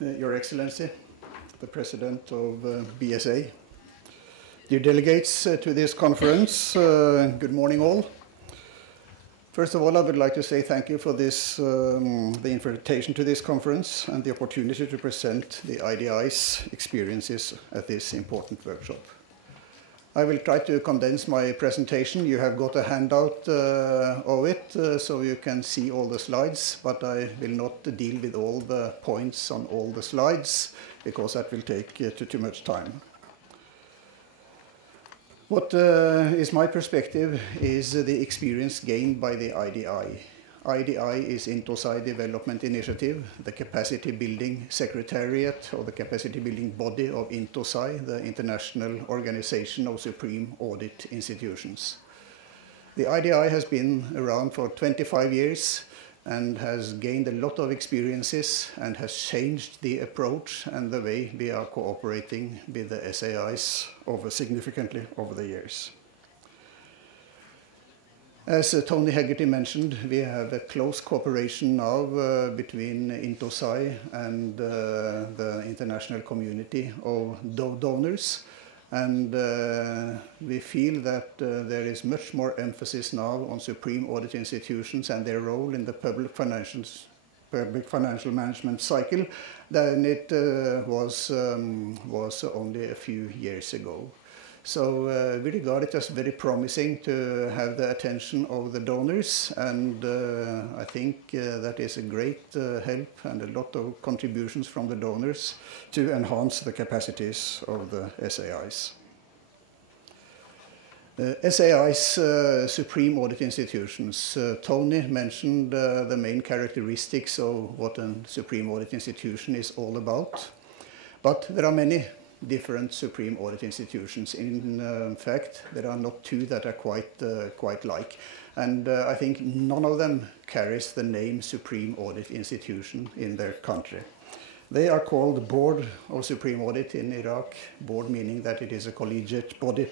Your Excellency, the President of BSA, dear delegates to this conference, good morning all. First of all, I would like to say thank you for this, the invitation to this conference and the opportunity to present the IDI's experiences at this important workshop. I will try to condense my presentation. You have got a handout of it, so you can see all the slides, but I will not deal with all the points on all the slides, because that will take too much time. What is my perspective is the experience gained by the IDI. IDI is INTOSAI Development Initiative, the capacity building secretariat or the capacity building body of INTOSAI, the International Organization of Supreme Audit Institutions. The IDI has been around for 25 years and has gained a lot of experiences and has changed the approach and the way we are cooperating with the SAIs significantly over the years. As Tony Hegarty mentioned, we have a close cooperation now between INTOSAI and the international community of donors. And we feel that there is much more emphasis now on supreme audit institutions and their role in the public financial management cycle than it was only a few years ago. So we regard it as very promising to have the attention of the donors, and I think that is a great help and a lot of contributions from the donors to enhance the capacities of the SAIs. SAIs, Supreme Audit Institutions. Tony mentioned the main characteristics of what a Supreme Audit Institution is all about, but there are many different Supreme Audit Institutions. In fact, there are not two that are quite like. And I think none of them carries the name Supreme Audit Institution in their country. They are called Board of Supreme Audit in Iraq, board meaning that it is a collegiate body.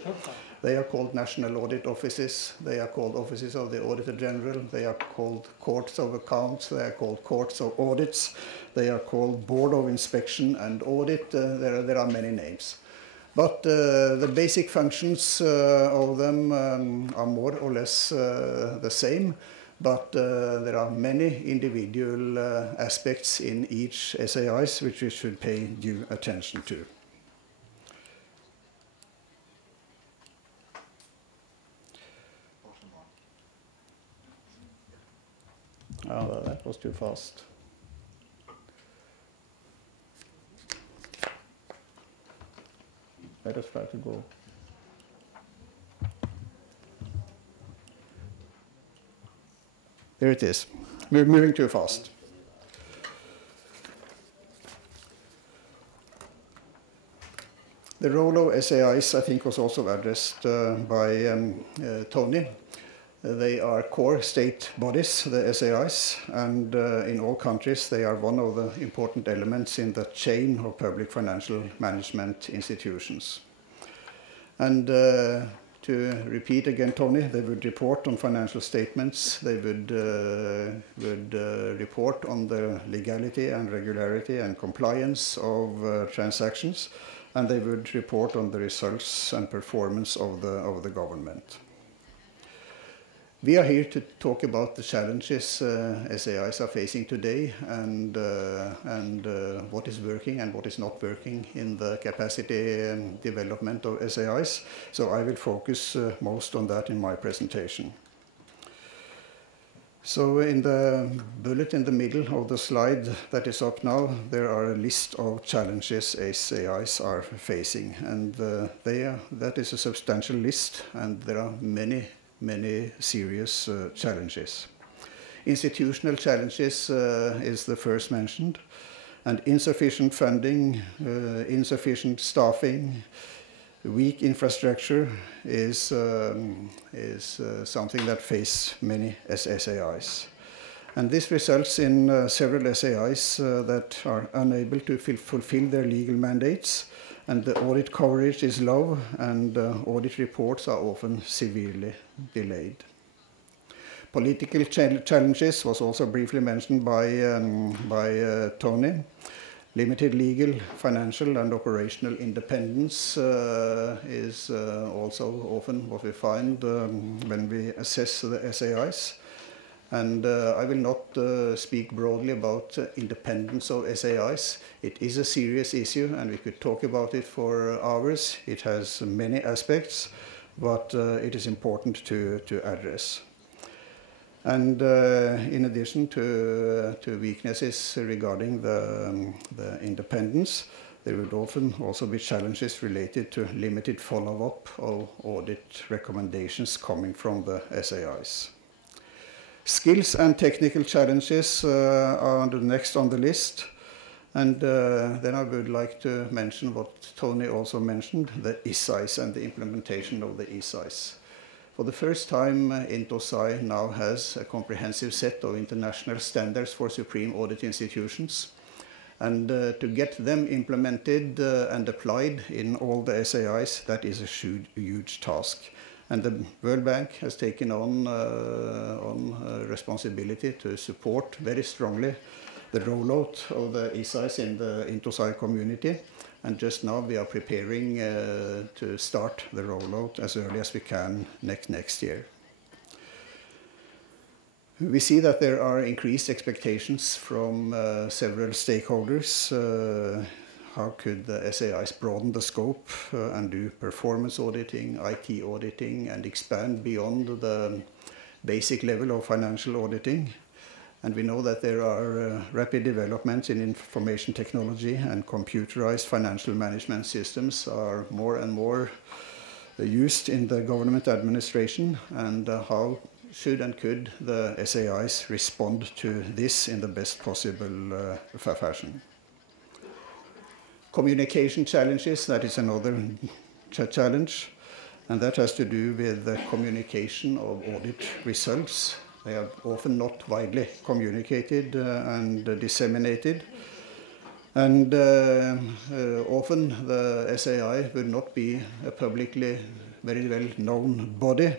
They are called National Audit Offices, they are called Offices of the Auditor General, they are called Courts of Accounts, they are called Courts of Audits, they are called Board of Inspection and Audit, there are many names. But the basic functions of them are more or less the same, but there are many individual aspects in each SAIs which we should pay due attention to. Oh, that was too fast. Let us try to go. There it is. We're moving too fast. The role of SAIs, I think, was also addressed by Tony. They are core state bodies, the SAIs, and in all countries they are one of the important elements in the chain of public financial management institutions. And to repeat again, Tony, they would report on financial statements, they would report on the legality and regularity and compliance of transactions, and they would report on the results and performance of the government. We are here to talk about the challenges SAIs are facing today and what is working and what is not working in the capacity development of SAIs. So I will focus most on that in my presentation. So in the bullet in the middle of the slide that is up now, there are a list of challenges SAIs are facing. And that is a substantial list, and there are many serious challenges. Institutional challenges is the first mentioned, and insufficient funding, insufficient staffing, weak infrastructure is something that face many SAIs. And this results in several SAIs that are unable to fulfill their legal mandates, and the audit coverage is low, and audit reports are often severely delayed. Political challenges was also briefly mentioned by Tony. Limited legal, financial and operational independence is also often what we find when we assess the SAIs. And I will not speak broadly about independence of SAIs. It is a serious issue and we could talk about it for hours. It has many aspects, but it is important to address. And in addition to weaknesses regarding the independence, there would often also be challenges related to limited follow-up of audit recommendations coming from the SAIs. Skills and technical challenges are the next on the list. And then I would like to mention what Tony also mentioned, the SAIs and the implementation of the SAIs. For the first time, INTOSAI now has a comprehensive set of international standards for supreme audit institutions. And to get them implemented and applied in all the SAIs, that is a huge task. And the World Bank has taken on responsibility to support very strongly the rollout of the SAIs in the INTOSAI community. And just now we are preparing to start the rollout as early as we can next year. We see that there are increased expectations from several stakeholders. How could the SAIs broaden the scope and do performance auditing, IT auditing, and expand beyond the basic level of financial auditing? And we know that there are rapid developments in information technology, and computerized financial management systems are more and more used in the government administration. And how should and could the SAIs respond to this in the best possible fashion? Communication challenges, that is another challenge, and that has to do with the communication of audit results. They are often not widely communicated and disseminated. And often the SAI will not be a publicly very well known body.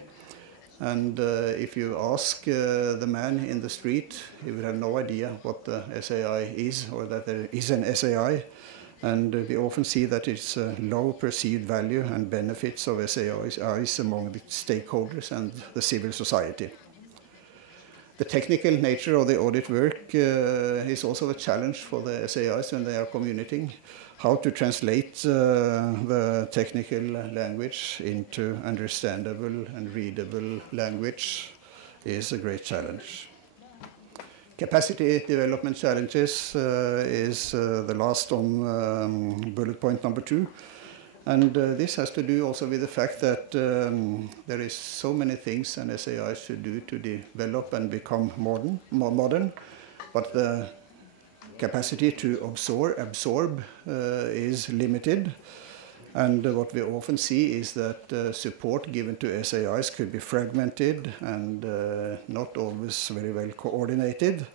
And if you ask the man in the street, he will have no idea what the SAI is or that there is an SAI. And we often see that it's low perceived value and benefits of SAIs among the stakeholders and the civil society. The technical nature of the audit work is also a challenge for the SAIs when they are communicating. How to translate the technical language into understandable and readable language is a great challenge. Capacity development challenges is the last on bullet point number 2. And this has to do also with the fact that there is so many things an SAI should do to develop and become more modern, but the capacity to absorb is limited. And what we often see is that support given to SAIs could be fragmented and not always very well coordinated.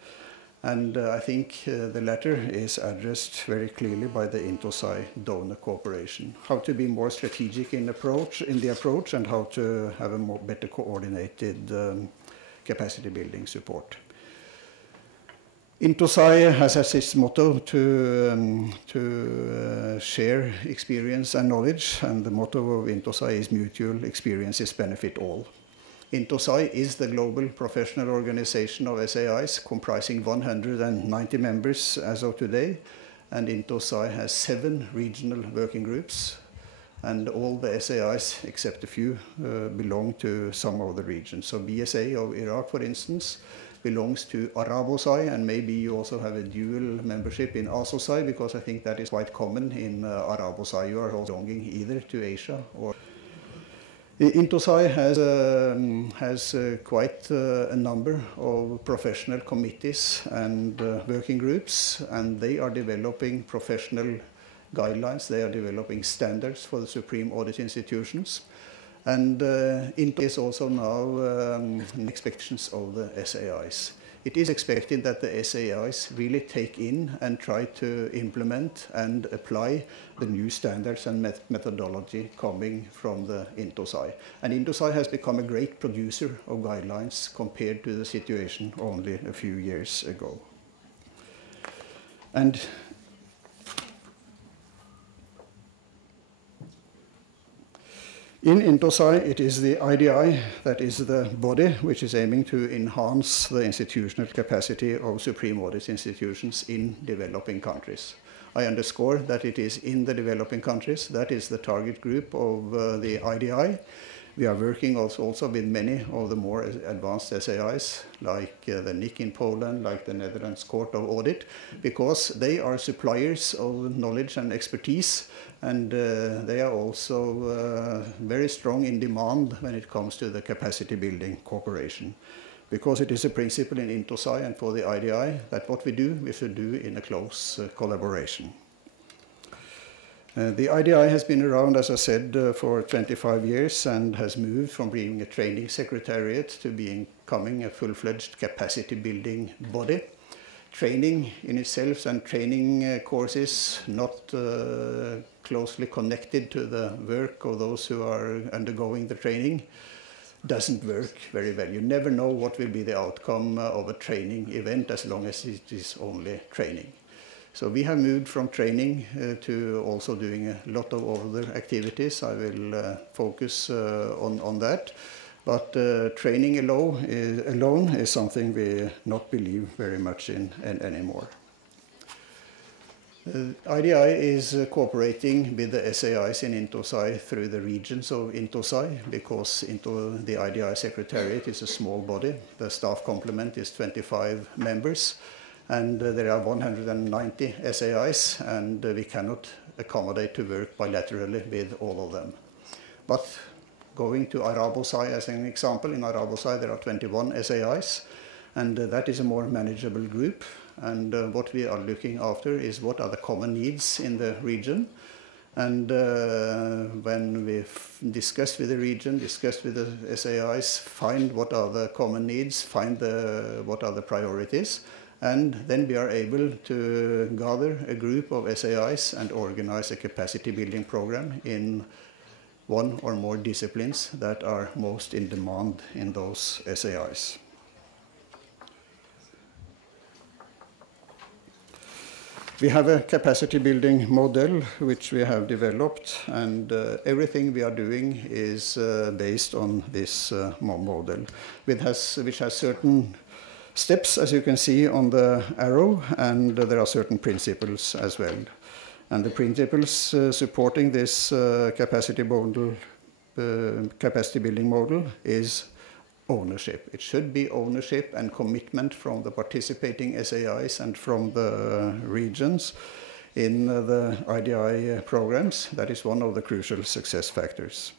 And I think the latter is addressed very clearly by the INTOSAI donor cooperation. How to be more strategic in the approach and how to have a better coordinated capacity building support. INTOSAI has as its motto to share experience and knowledge, and the motto of INTOSAI is mutual experiences benefit all. INTOSAI is the global professional organization of SAIs, comprising 190 members as of today, and INTOSAI has 7 regional working groups, and all the SAIs, except a few, belong to some of the regions. So BSA of Iraq, for instance, belongs to ARABOSAI, and maybe you also have a dual membership in ASOSAI, because I think that is quite common in ARABOSAI. You are also belonging either to Asia or... INTOSAI has quite a number of professional committees and working groups, and they are developing professional guidelines. They are developing standards for the supreme audit institutions. And INTOSAI is also now expectations of the SAIs. It is expected that the SAIs really take in and try to implement and apply the new standards and methodology coming from the INTOSAI. And INTOSAI has become a great producer of guidelines compared to the situation only a few years ago. And In INTOSAI, it is the IDI that is the body which is aiming to enhance the institutional capacity of supreme audit institutions in developing countries. I underscore that it is in the developing countries. That is the target group of the IDI. We are working also with many of the more advanced SAIs, like the NIC in Poland, like the Netherlands Court of Audit, because they are suppliers of knowledge and expertise, and they are also very strong in demand when it comes to the capacity building cooperation. Because it is a principle in INTOSAI and for the IDI that what we do, we should do in a close collaboration. The IDI has been around, as I said, for 25 years and has moved from being a training secretariat to becoming a full-fledged capacity building body. Training in itself and training courses not closely connected to the work of those who are undergoing the training doesn't work very well. You never know what will be the outcome of a training event as long as it is only training. So we have moved from training to also doing a lot of other activities. I will focus on that. But training alone is something we not believe very much in anymore. IDI is cooperating with the SAIs in INTOSAI through the regions of INTOSAI, because the IDI Secretariat is a small body. The staff complement is 25 members. And there are 190 SAIs, and we cannot accommodate to work bilaterally with all of them. But going to Arabosai as an example, in Arabosai there are 21 SAIs, and that is a more manageable group. And what we are looking after is what are the common needs in the region. And when we discuss with the region, discuss with the SAIs, find what are the common needs, find what are the priorities, and then we are able to gather a group of SAIs and organize a capacity building program in one or more disciplines that are most in demand in those SAIs. We have a capacity building model which we have developed, and everything we are doing is based on this model, which has certain steps, as you can see on the arrow, and there are certain principles as well. And the principles supporting this capacity building model is ownership. It should be ownership and commitment from the participating SAIs and from the regions in the IDI programs. That is one of the crucial success factors.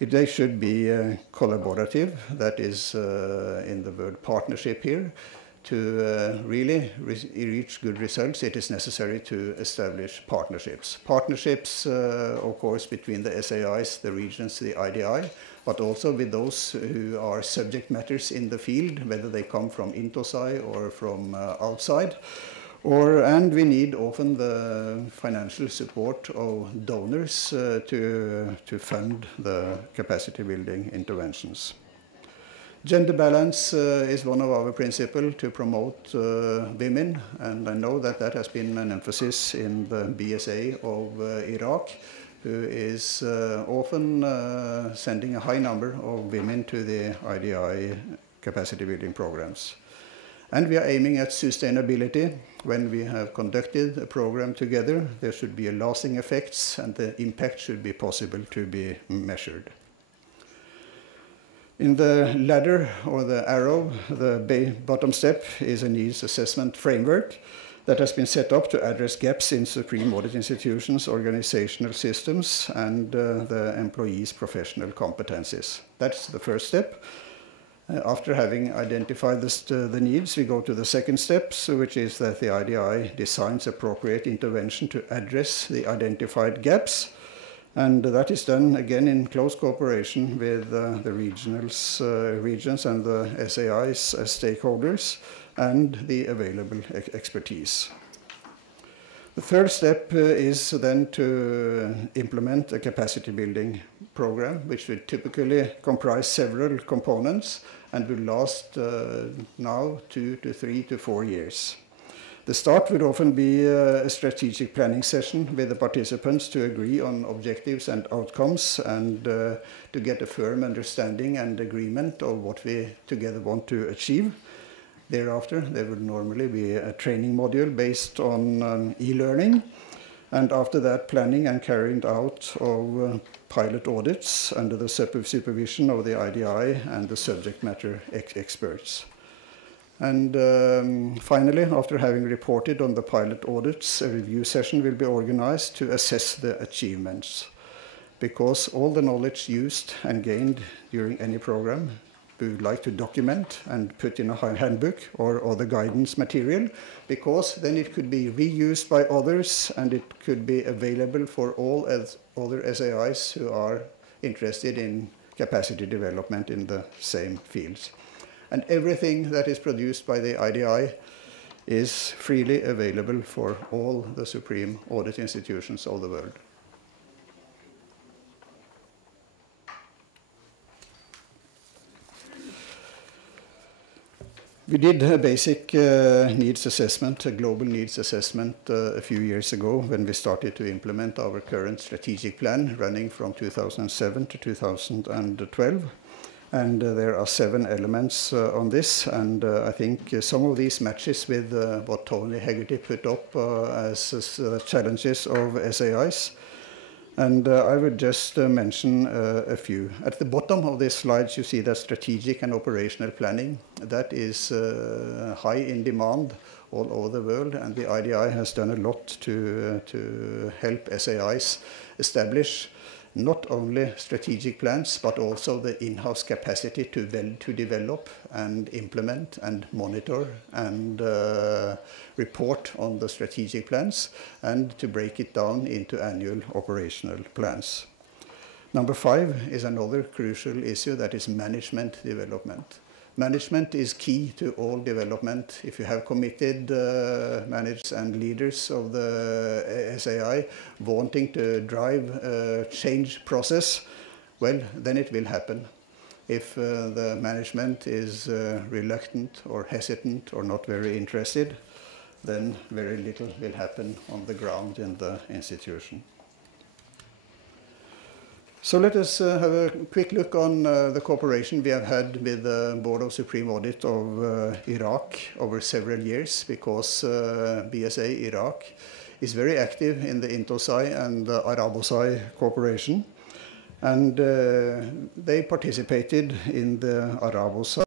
They should be collaborative, that is in the word partnership here. To really reach good results, it is necessary to establish partnerships. Partnerships, of course, between the SAIs, the regions, the IDI, but also with those who are subject matters in the field, whether they come from INTOSAI or from outside. And we need often the financial support of donors to fund the capacity building interventions. Gender balance is one of our principles to promote women, and I know that that has been an emphasis in the BSA of Iraq, who is often sending a high number of women to the IDI capacity building programs. And we are aiming at sustainability. When we have conducted a program together, there should be a lasting effects, and the impact should be possible to be measured. In the ladder or the arrow, the bottom step is a needs assessment framework that has been set up to address gaps in supreme audit institutions, organizational systems, and the employees' professional competencies. That's the first step. After having identified the needs, we go to the second step, which is that the IDI designs appropriate intervention to address the identified gaps. And that is done, again, in close cooperation with the regions and the SAIs as stakeholders and the available expertise. The third step is then to implement a capacity building program, which will typically comprise several components and will last now 2 to 3 to 4 years. The start would often be a strategic planning session with the participants to agree on objectives and outcomes and to get a firm understanding and agreement of what we together want to achieve. Thereafter, there would normally be a training module based on e-learning, and after that, planning and carrying out of pilot audits under the supervision of the IDI and the subject matter experts. And finally, after having reported on the pilot audits, a review session will be organized to assess the achievements. Because all the knowledge used and gained during any program, we would like to document and put in a handbook or other guidance material, because then it could be reused by others and it could be available for all other SAIs who are interested in capacity development in the same fields. And everything that is produced by the IDI is freely available for all the supreme audit institutions of the world. We did a basic needs assessment, a global needs assessment a few years ago when we started to implement our current strategic plan running from 2007 to 2012. And there are 7 elements on this, and I think some of these matches with what Tony Hegarty put up as challenges of SAIs. And I would just mention a few. At the bottom of this slide, you see that strategic and operational planning. That is high in demand all over the world, and the IDI has done a lot to help SAIs establish not only strategic plans, but also the in-house capacity to develop and implement and monitor and report on the strategic plans, and to break it down into annual operational plans. Number 5 is another crucial issue, that is management development. Management is key to all development. If you have committed managers and leaders of the SAI wanting to drive a change process, well, then it will happen. If the management is reluctant or hesitant or not very interested, then very little will happen on the ground in the institution. So let us have a quick look on the cooperation we have had with the Board of Supreme Audit of Iraq over several years, because BSA Iraq is very active in the INTOSAI and the Arabosai cooperation. And they participated in the Arabosai